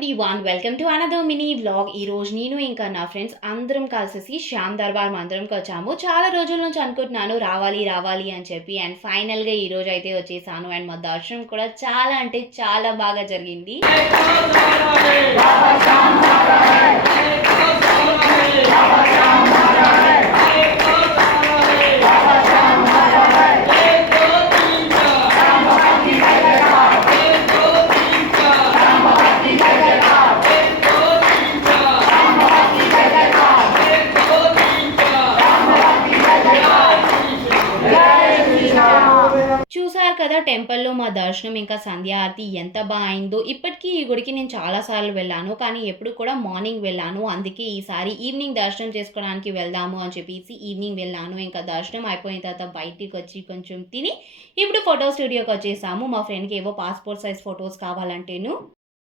Everyone welcome to another mini vlog. ఈ రోజు నేను ఇంకా నా ఫ్రెండ్స్ అందరం కలిసేసి శ్యామ్ దర్బార్ మందిరంకి వచ్చాము. చాలా రోజుల నుంచి అనుకుంటున్నాను రావాలి రావాలి అని చెప్పి, అండ్ ఫైనల్గా ఈ రోజు అయితే వచ్చేసాను. అండ్ మా దర్శనం కూడా చాలా అంటే చాలా బాగా జరిగింది. చూసారు కదా టెంపుల్‌లో మా దర్శనం ఇంకా సంధ్యా ఆరతి ఎంత అయిందో. ఇప్పటికి ఈ గుడికి నేను చాలా సార్లు వెళ్ళాను. కానీ ఎప్పుడు కూడా మార్నింగ్ వెళ్ళాను. అందుకే ఈసారి ఈవినింగ్ దర్శనం చేసుకోవడానికి వెళ్దాము అని చెప్పేసి ఈవినింగ్ వెళ్ళాను. ఇంకా దర్శనం అయిపోయిన తర్వాత బయటికొచ్చి కొంచెం తిని ఇప్పుడు ఫోటో స్టూడియోకి వచ్చేసాము. మా ఫ్రెండ్‌కి ఏవో పాస్‌పోర్ట్ సైజ్ ఫోటోస్ కావాలంటేను.